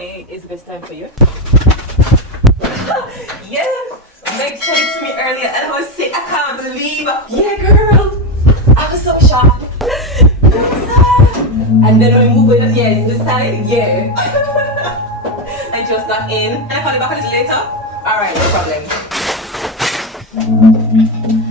Friday is the best time for you? Yes! Meg said it to me earlier and I was sick. I can't believe it. Yeah, girl. I was so shocked. And then when we move on, yes, this side, yeah. I just got in. Can I call you back a little later? Alright, no problem.